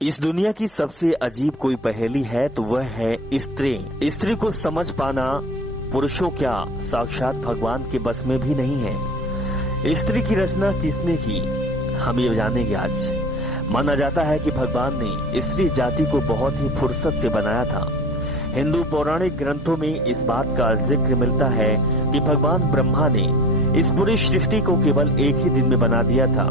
इस दुनिया की सबसे अजीब कोई पहेली है तो वह है स्त्री। स्त्री को समझ पाना पुरुषों क्या साक्षात भगवान के बस में भी नहीं है। स्त्री की रचना किसने की, हम ये जानेंगे आज। माना जाता है कि भगवान ने स्त्री जाति को बहुत ही फुर्सत से बनाया था। हिंदू पौराणिक ग्रंथों में इस बात का जिक्र मिलता है कि भगवान ब्रह्मा ने इस पूरी सृष्टि को केवल एक ही दिन में बना दिया था,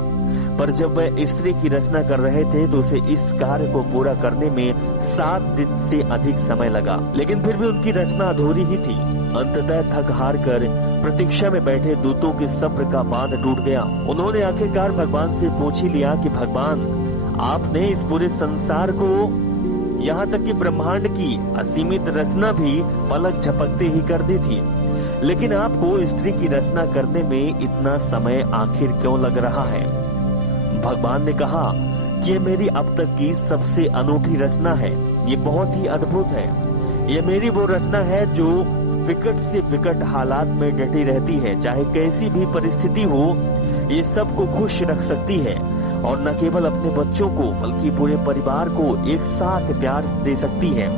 पर जब वह स्त्री की रचना कर रहे थे तो उसे इस कार्य को पूरा करने में 7 दिन से अधिक समय लगा। लेकिन फिर भी उनकी रचना अधूरी ही थी। अंततः थक हार कर प्रतीक्षा में बैठे दूतों के सब्र का बांध टूट गया। उन्होंने आखिरकार भगवान से पूछ ही लिया कि भगवान, आपने इस पूरे संसार को, यहाँ तक कि ब्रह्मांड की असीमित रचना भी पलक झपकते ही कर दी थी, लेकिन आपको स्त्री की रचना करने में इतना समय आखिर क्यों लग रहा है? भगवान ने कहा कि ये मेरी अब तक की सबसे अनूठी रचना है। ये बहुत ही अद्भुत है। ये मेरी वो रचना है जो विकट से विकट हालात में डटी रहती है। चाहे कैसी भी परिस्थिति हो, ये सबको खुश रख सकती है और न केवल अपने बच्चों को बल्कि पूरे परिवार को एक साथ प्यार दे सकती है।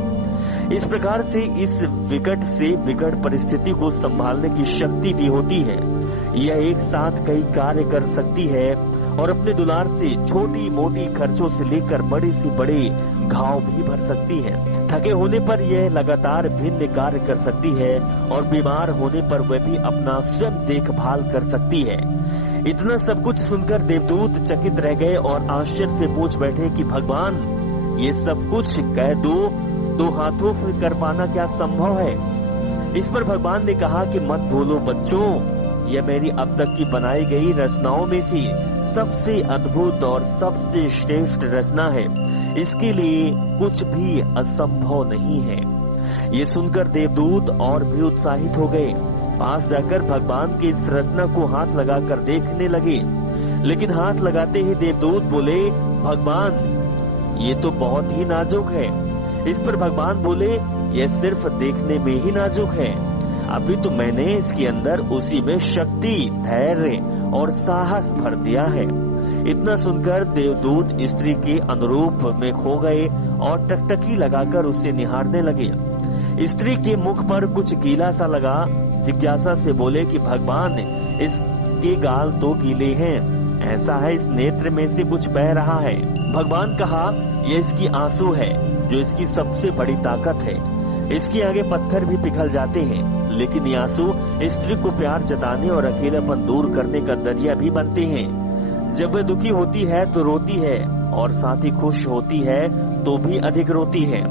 इस प्रकार से इस विकट से विकट परिस्थिति को संभालने की शक्ति भी होती है। यह एक साथ कई कार्य कर सकती है और अपने दुलार से छोटी मोटी खर्चों से लेकर बड़े से बड़े घाव भी भर सकती है। थके होने पर यह लगातार भिन्न कार्य कर सकती है और बीमार होने पर वह भी अपना स्वयं देखभाल कर सकती है। इतना सब कुछ सुनकर देवदूत चकित रह गए और आश्चर्य से पूछ बैठे कि भगवान, ये सब कुछ कह दो हाथों से कर पाना क्या संभव है? इस पर भगवान ने कहा कि मत भूलो बच्चों, यह मेरी अब तक की बनाई गई रचनाओं में से सबसे अद्भुत और सबसे श्रेष्ठ रचना है। इसके लिए कुछ भी असंभव नहीं है। ये सुनकर देवदूत और भी उत्साहित हो गए। पास जाकर भगवान की इस रचना को हाथ लगाकर देखने लगे, लेकिन हाथ लगाते ही देवदूत बोले, भगवान ये तो बहुत ही नाजुक है। इस पर भगवान बोले, यह सिर्फ देखने में ही नाजुक है। अभी तो मैंने इसके अंदर उसी में शक्ति, धैर्य और साहस भर दिया है। इतना सुनकर देवदूत स्त्री के अनुरूप में खो गए और टकटकी लगाकर उसे निहारने लगे। स्त्री के मुख पर कुछ गीला सा लगा। जिज्ञासा से बोले कि भगवान, इसके गाल तो गीले हैं, ऐसा है इस नेत्र में से कुछ बह रहा है। भगवान कहा, यह इसकी आंसू है जो इसकी सबसे बड़ी ताकत है। इसके आगे पत्थर भी पिघल जाते हैं, लेकिन ये आंसू स्त्री को प्यार जताने और अकेलापन दूर करने का दरिया भी बनते हैं। जब वह दुखी होती है तो रोती है और साथ ही खुश होती है तो भी अधिक रोती है।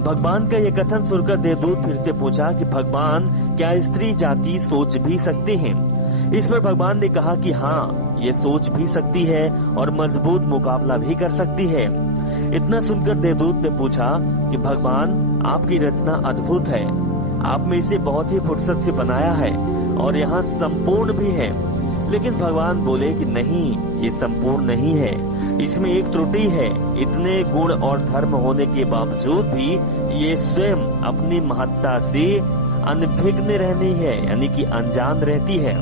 भगवान का यह कथन सुनकर देवदूत फिर से पूछा कि भगवान, क्या स्त्री जाति सोच भी सकते हैं? इस पर भगवान ने कहा कि हाँ, ये सोच भी सकती है और मजबूत मुकाबला भी कर सकती है। इतना सुनकर देवदूत ने पूछा कि भगवान, आपकी रचना अद्भुत है। आपने इसे बहुत ही फुर्सत से बनाया है और यहाँ संपूर्ण भी है। लेकिन भगवान बोले कि नहीं, ये संपूर्ण नहीं है, इसमें एक त्रुटि है। इतने गुण और धर्म होने के बावजूद भी ये स्वयं अपनी महत्ता से अनभिज्ञ रहनी है, यानी कि अनजान रहती है।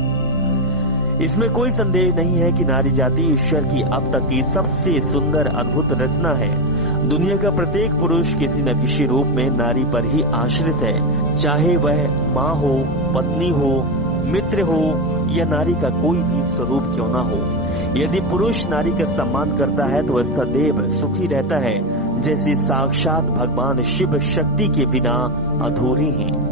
इसमें कोई संदेह नहीं है कि नारी जाति ईश्वर की अब तक की सबसे सुंदर अद्भुत रचना है। दुनिया का प्रत्येक पुरुष किसी न किसी रूप में नारी पर ही आश्रित है, चाहे वह माँ हो, पत्नी हो, मित्र हो या नारी का कोई भी स्वरूप क्यों ना हो। यदि पुरुष नारी का सम्मान करता है तो वह सदैव सुखी रहता है, जैसे साक्षात भगवान शिव शक्ति के बिना अधूरे हैं।